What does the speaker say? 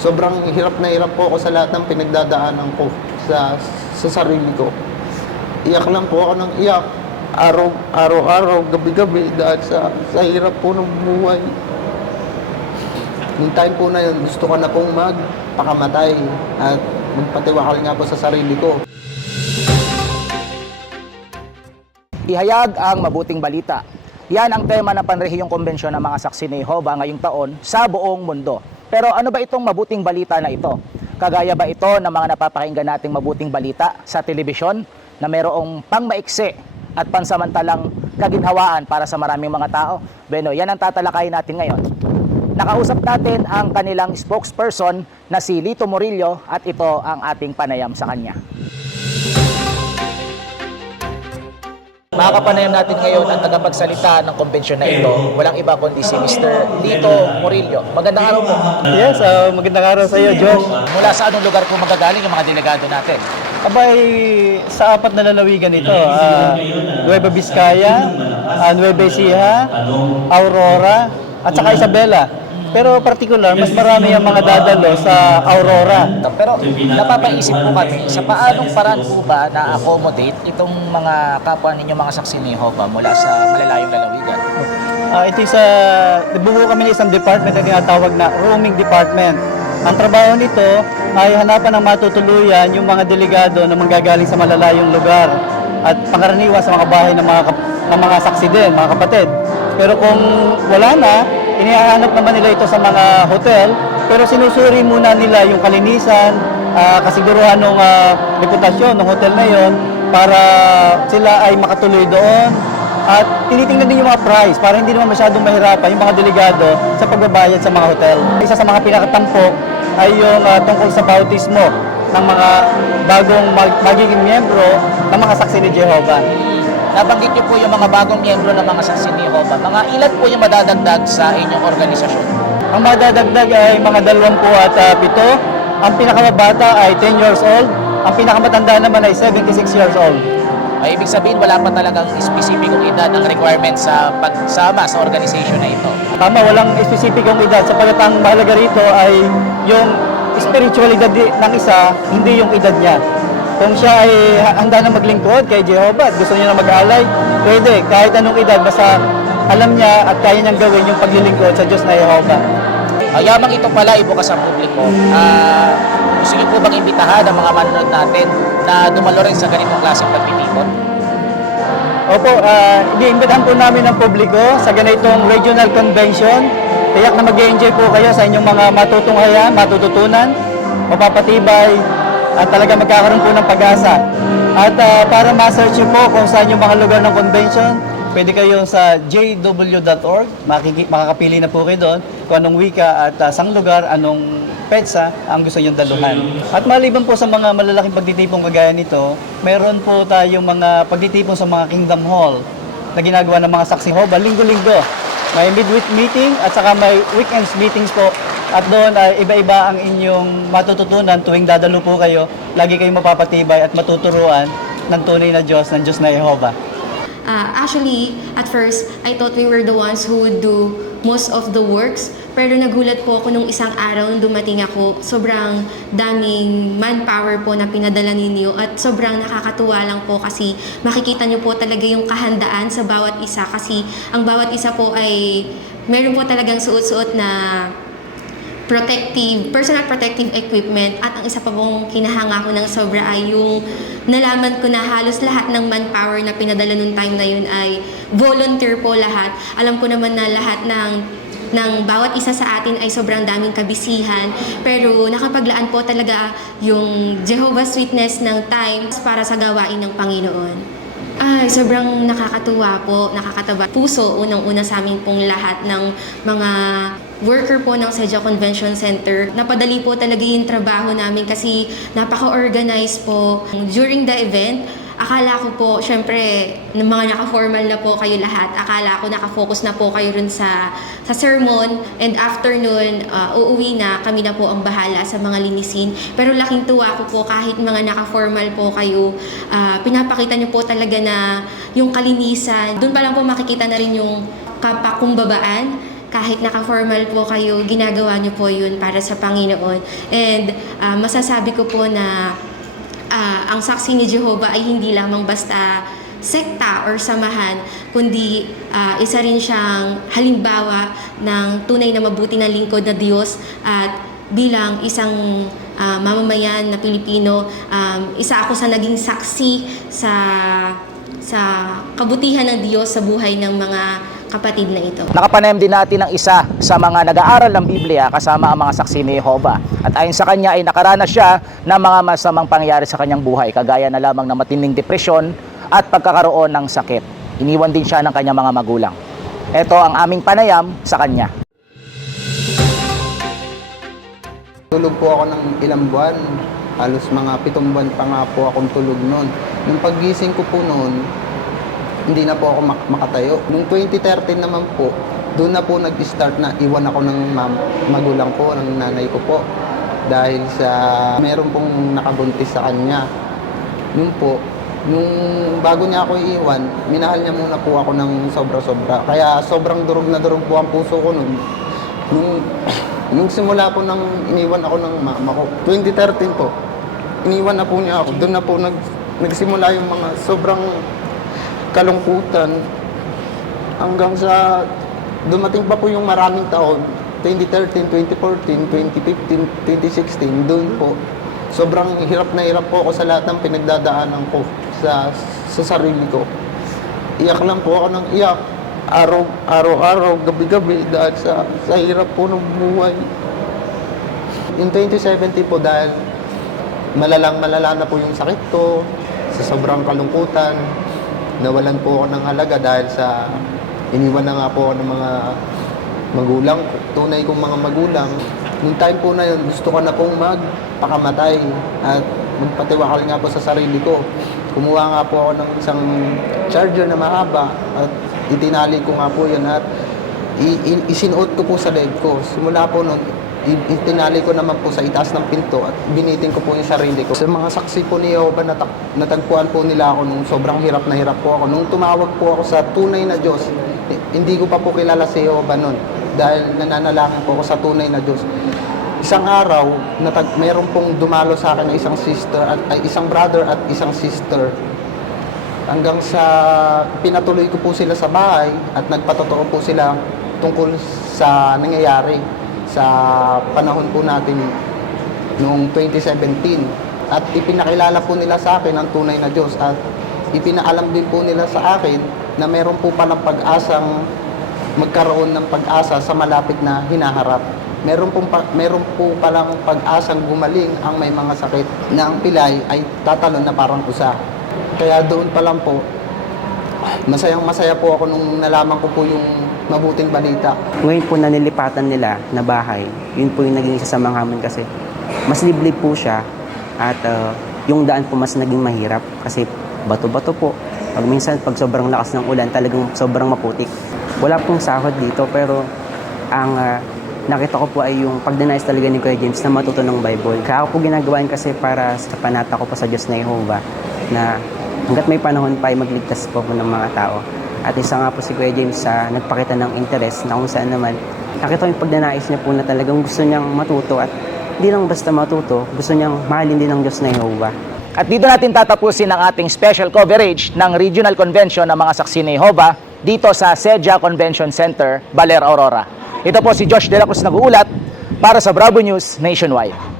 sobrang hirap na hirap po ako sa lahat ng pinagdadaanan ko sa, sa sarili ko. Iyak lang po ako ng iyak. Araw, araw-araw, gabi-gabi dahil sa, sa hirap po ng buhay. Yung time po na yun, gusto ko na pong magpakamatay at magpatiwakal nga po sa sarili ko. Ihayag ang mabuting balita. Yan ang tema ng panrehiyong konbensyon ng mga saksi ni Jehovah ngayong taon sa buong mundo. Pero ano ba itong mabuting balita na ito? Kagaya ba ito ng mga napapakinggan nating mabuting balita sa telebisyon na mayroong pangmaiksi at pansamantalang kaginhawaan para sa maraming mga tao? Bueno, yan ang tatalakayin natin ngayon. Nakausap natin ang kanilang spokesperson na si Lito Murillo at ito ang ating panayam sa kanya. Makakapanayam natin ngayon ang tagapagsalita ng konbensyon na ito. Walang iba kundi si Mr. Lito Murillo. Magandang araw po. Yes, uh, magandang araw sa iyo, Josh. Mula sa anong lugar po magagaling yung mga delegado natin? Abay, sa apat na lalawigan ito, uh, Nueva Vizcaya, uh, Nueva Ecija, Aurora, at saka Isabela. Pero particular, mas marami ang mga dadalo sa Aurora. Pero napapaisip po kami sa paanong paraan po ba na-accommodate itong mga kapwa ninyo mga saksi ni Jehovah mula sa malalayong lalawigan? Uh, ito sa, bubuo kami ng isang department na tinatawag na roaming department. Ang trabaho nito ay hanapan ng matutuluyan yung mga delegado na manggagaling sa malalayong lugar at pangaraniwan sa mga bahay ng mga, ng mga saksi din, mga kapatid. Pero kung wala na, inihahanap naman nila ito sa mga hotel, pero sinusuri muna nila yung kalinisan, ah, kasiguruhan ng reputasyon ng hotel na yon para sila ay makatuloy doon at tinitingnan din yung mga price para hindi naman masyadong mahirapan yung mga delegado sa pagbabayad sa mga hotel. Isa sa mga pinakatampok ay yung ah, tungkol sa bautismo ng mga bagong mag- magiging miyembro ng mga saksi ni Jehovah. Nabanggit niyo po yung mga bagong miyembro ng mga saksi ni Jehovah. Mga ilan po yung madadagdag sa inyong organisasyon? Ang madadagdag ay mga dalawampu at ah, pito. Ang pinakamabata ay 10 years old. Ang pinakamatanda naman ay 76 years old. Ay, ibig sabihin wala pa talagang specificong edad ang requirement sa pagsama sa organization na ito. Tama, walang espesipikong edad. Sapagat ang mahalaga rito ay yung spiritualidad ng isa, hindi yung edad niya. Kung siya ay ha- handa na maglingkod kay Jehovah at gusto niya na mag-alay, pwede. Kahit anong edad, basta alam niya at kaya niyang gawin yung paglilingkod sa Diyos na Jehovah. Uh, yamang ito pala ibukas sa publiko. Ah, gusto niyo po bang imbitahan ang mga manonood natin na dumalo rin sa ganitong klaseng pagtitipon? Opo, uh, iniimbitahan po namin ang publiko sa ganitong regional convention. Tiyak na mag-enjoy po kayo sa inyong mga matutunghayan, matututunan, mapapatibay, at talaga magkakaroon po ng pag-asa. At ah, para ma-search po kung saan yung mga lugar ng convention, pwede kayo sa jw.org, makiki- makakapili na po kayo doon kung anong wika at ah, sang lugar, anong petsa ang gusto niyong daluhan. At maliban po sa mga malalaking pagtitipong kagaya nito, meron po tayong mga pagtitipon sa mga Kingdom Hall na ginagawa ng mga saksi hoba linggo-linggo. May midweek meeting at saka may weekends meetings po. At doon ay iba-iba ang inyong matututunan tuwing dadalo po kayo. Lagi kayong mapapatibay at matuturuan ng tunay na Diyos, ng Diyos na Jehovah. Uh, actually, at first, I thought we were the ones who would do most of the works. Pero nagulat po ako nung isang araw nung dumating ako. Sobrang daming manpower po na pinadala ninyo at sobrang nakakatuwa lang po kasi makikita nyo po talaga yung kahandaan sa bawat isa kasi ang bawat isa po ay meron po talagang suot-suot na protective, personal protective equipment at ang isa pa pong kinahanga ko ng sobra ay yung nalaman ko na halos lahat ng manpower na pinadala nung time na yun ay volunteer po lahat. Alam ko naman na lahat ng ng bawat isa sa atin ay sobrang daming kabisihan pero nakapaglaan po talaga yung Jehovah's Witness ng time para sa gawain ng Panginoon. Ay, sobrang nakakatuwa po, nakakataba puso unang-una sa amin pong lahat ng mga worker po ng Sedya Convention Center. Napadali po talaga yung trabaho namin kasi napaka-organized po. During the event, akala ko po, syempre, ng mga naka-formal na po kayo lahat, akala ko nakafocus na po kayo rin sa, sa sermon and after nun, uh, uuwi na, kami na po ang bahala sa mga linisin. Pero laking tuwa ko po kahit mga naka-formal po kayo, ah, pinapakita niyo po talaga na yung kalinisan, doon pa lang po makikita na rin yung kapakumbabaan kahit naka-formal po kayo, ginagawa niyo po yun para sa Panginoon. And ah, masasabi ko po na ah, ang saksi ni Jehovah ay hindi lamang basta sekta or samahan, kundi ah, isa rin siyang halimbawa ng tunay na mabuti na lingkod na Diyos at bilang isang ah, mamamayan na Pilipino, um, isa ako sa naging saksi sa sa kabutihan ng Diyos sa buhay ng mga kapatid na ito. Nakapanayam din natin ang isa sa mga nag-aaral ng Biblia kasama ang mga saksi ni Jehovah. At ayon sa kanya ay nakaranas siya ng mga masamang pangyari sa kanyang buhay, kagaya na lamang ng matinding depresyon at pagkakaroon ng sakit. Iniwan din siya ng kanyang mga magulang. Ito ang aming panayam sa kanya. Tulog po ako ng ilang buwan. Halos mga pitong buwan pa nga po akong tulog noon. Nung paggising ko po noon, hindi na po ako mak- makatayo. Nung 2013 naman po, doon na po nag-start na iwan ako ng mam- magulang ko, ng nanay ko po. Dahil sa meron pong nakabuntis sa kanya. Yun po, nung bago niya ako iiwan, minahal niya muna po ako ng sobra-sobra. Kaya sobrang durog na durog po ang puso ko noon. Nung, nung simula po nang iniwan ako ng mama ko, 2013 po, iniwan na po niya ako. Doon na po nag, nagsimula yung mga sobrang kalungkutan. Hanggang sa dumating pa po yung maraming taon 2013, 2014, 2015, 2016 doon po. Sobrang hirap na hirap po ako sa lahat ng pinagdadaanan ko sa sa sarili ko. Iyak lang po ako ng iyak araw araw-araw gabi-gabi dahil sa sa hirap po ng buhay. In 2017 po dahil malalang malala na po yung sakit ko sa sobrang kalungkutan nawalan po ako ng halaga dahil sa iniwan na nga po ako ng mga magulang. Tunay kong mga magulang. Nung time po na yun gusto ko na pong magpakamatay at magpatiwakal nga po sa sarili ko. Kumuha nga po ako ng isang charger na mahaba at itinali ko nga po yun at isinuot ko po sa leg ko. Simula po noon itinali ko naman po sa itaas ng pinto at biniting ko po yung sarili ko. Sa mga saksi po ni Jehovah, natag- natagpuan po nila ako nung sobrang hirap na hirap po ako. Nung tumawag po ako sa tunay na Diyos, hi- hindi ko pa po kilala si Jehovah noon dahil nananalangin po ako sa tunay na Diyos. Isang araw, natag meron pong dumalo sa akin na isang sister at ay isang brother at isang sister hanggang sa pinatuloy ko po sila sa bahay at nagpatotoo po sila tungkol sa nangyayari sa panahon po natin noong 2017 at ipinakilala po nila sa akin ang tunay na Diyos at ipinaalam din po nila sa akin na meron po palang pag-asang magkaroon ng pag-asa sa malapit na hinaharap. Meron po, pa, meron po palang pag-asang gumaling ang may mga sakit na pilay ay tatalon na parang usa. Kaya doon pa lang po, masayang masaya po ako nung nalaman ko po yung mabuting balita. Ngayon po na nilipatan nila na bahay, yun po yung naging isa sa mga hamon kasi mas liblib po siya at uh, yung daan po mas naging mahirap kasi bato-bato po. Pag minsan, pag sobrang lakas ng ulan, talagang sobrang maputik. Wala pong sahod dito pero ang uh, nakita ko po ay yung pagdenais talaga ni Kuya James na matuto ng Bible. Kaya ako po ginagawa kasi para sa panata ko po sa Diyos na Jehovah na hanggat may panahon pa ay magligtas po ng mga tao. At isa nga po si Kuya James sa nagpakita ng interest na kung saan naman nakita ko yung pagdanais niya po na talagang gusto niyang matuto at hindi lang basta matuto, gusto niyang mahalin din ng Diyos na Jehovah. At dito natin tatapusin ang ating special coverage ng Regional Convention ng mga saksi ni Jehovah dito sa Sedia Convention Center, Baler, Aurora. Ito po si Josh De La Cruz nag-uulat para sa Bravo News Nationwide.